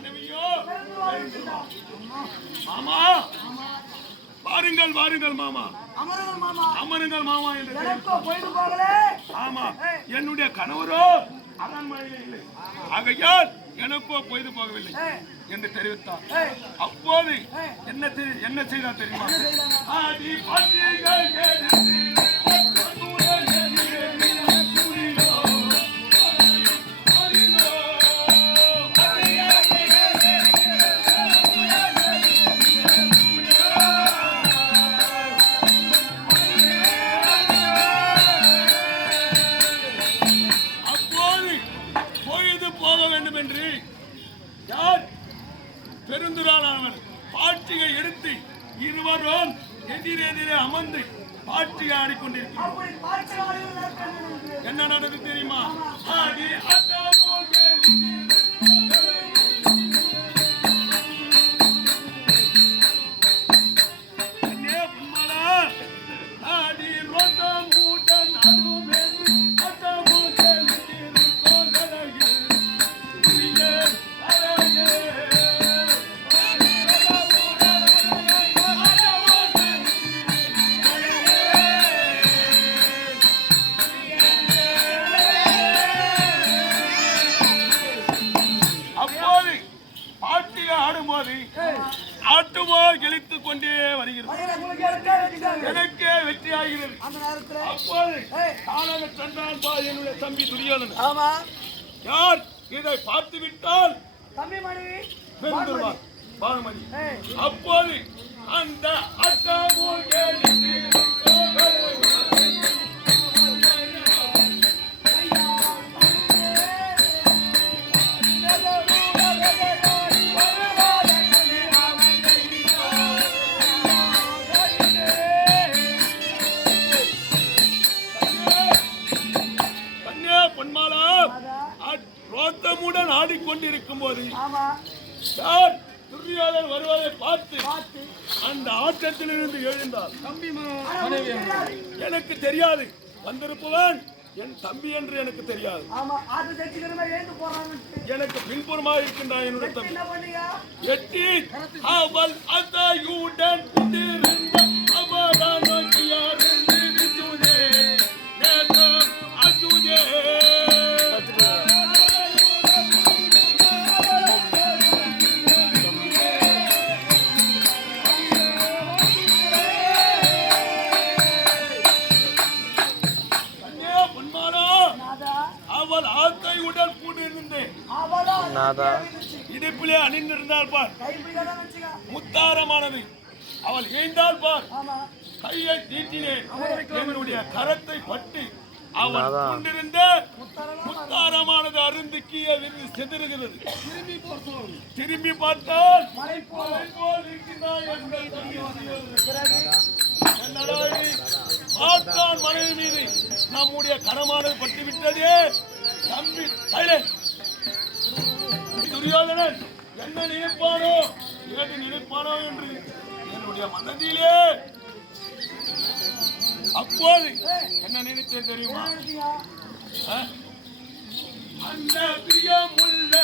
மனைவியோ மாமா வாருங்கள் வாருங்கள் மாமா அமருங்கள் மாமா என்று ஆமா என்னுடைய கணவரோ அரண்மனையில் இல்லை ஆகையால் எனக்கோ பொய்து போகவில்லை என்று தெரிவித்தார். அப்போது என்ன செய்தார் தெரியுமா? பெருந்துரானவன் பாட்டியை எடுத்து இருவரும் எதிரெதிரே அமர்ந்து பாட்டியை ஆடிக்கொண்டிருக்கிறார். என்ன நடந்தது தெரியுமா? ஆட்டுமார் இழுத்துக் கொண்டே வருகிறது. எனக்கே வெற்றி ஆகிறது. அப்போது காணக சென்றான் பா என்னுடைய தம்பி துரியோதனன். யார் இதை பார்த்து விட்டால் பானுமதி. அப்போது அந்த ரோத்தமுடன் ஆடிக்கொண்டிருக்கும் போது யார் துரியோதனன் வருவதை பார்த்து அந்த ஆட்டத்திலிருந்து எழுந்தார். எனக்கு தெரியாது, வந்திருப்பவன் என் தம்பி என்று எனக்கு தெரியாது. எனக்கு பின்புறமாக இருக்கின்றான் என்னுடைய தம்பி. எட்டி அவள் அதையுடன் இடுப்பிலே அணிந்திருந்தால் பார், முத்தாரமானது. அவள் எழுந்தால் பார், கையை தீட்டினேன், என்னுடைய கரத்தை பட்டு அவள் கொண்டிருந்த முத்தாரமானது அருந்து கீழே விருந்து செதறுகிறது. திரும்பி பார்த்தால் பார்த்தான் மனைவி மீது நம்முடைய கரமானது பட்டுவிட்டதே. தம்பி துரியோதனன் என்ன நினைப்பானோ ஏது நினைப்பானோ என்று என்னுடைய மனதிலே அப்போது என்ன நினைத்தேன் தெரியுமா? அந்த பிரியமுள்ள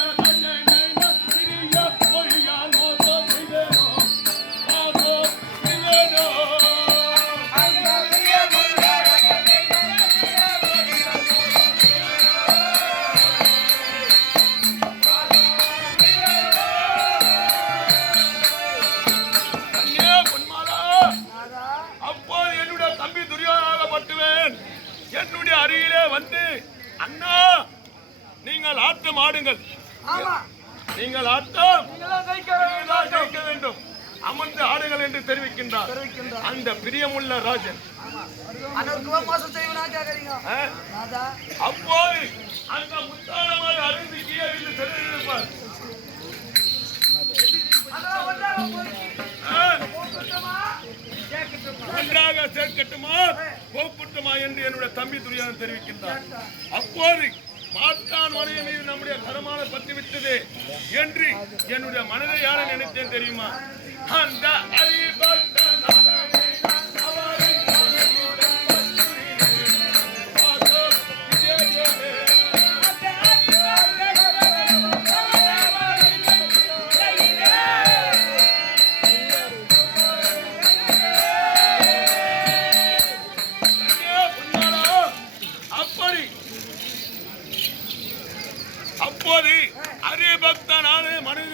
என்னுடைய அருகிலே வந்து, அண்ணா நீங்கள் ஆட்டம் ஆடுங்கள், நீங்கள் ஆட்டம் ஜெயிக்க வேண்டும், அமர்ந்து ஆடுங்கள் என்று தெரிவிக்கின்றார் அந்த பிரியமுள்ள ராஜன். அப்போது அந்த முத்தாளமாக அருந்து கீழே சென்றிருப்பார். ஒன்றாக சேர்க்கட்டுமா போக்குட்டுமா என்று என்னுடைய தம்பி துரியோதனன் தெரிவிக்கின்றார். அப்போது மாட்டான் மனைவி மீது நம்முடைய கரமான பற்றி விட்டது என்று என்னுடைய மனதை யாரை நினைத்தேன் தெரியுமா? அந்த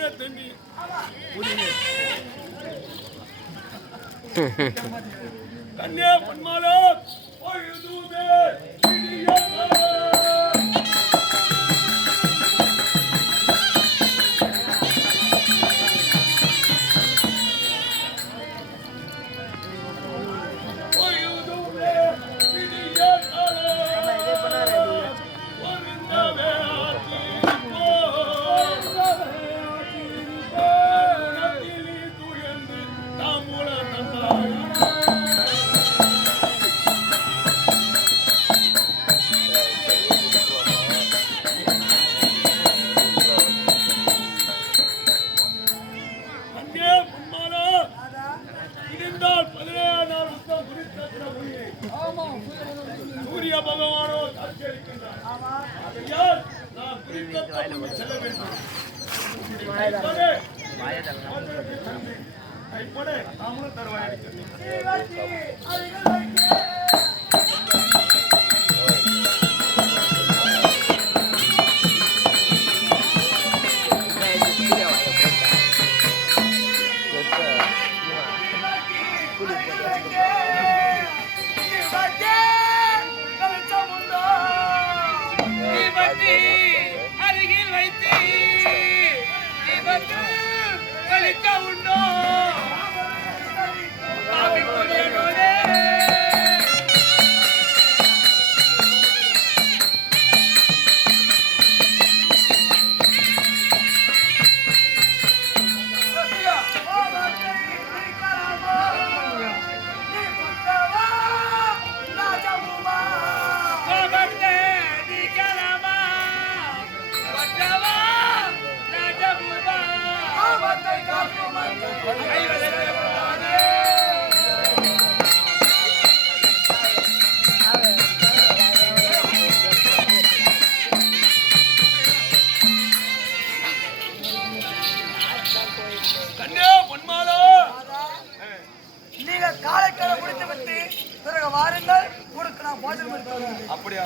குடிங்க தம்பி குடிங்க கன்யா பொன்மாலா பொழுதுமே சூரிய பகவானோ காட்சி அளிக்கின்றார். ஆகையால் நாம் குறித்த செல்ல வேண்டும். கைப்படே தாமலும் தருவாய். அருகில் வைத்து கழிக்க உண்டோ நீங்கள் காலைக்கால முடித்து விட்டு பிறகு வாருங்கள் உங்களுக்கு நான் போஜனம் எடுத்து அப்படியா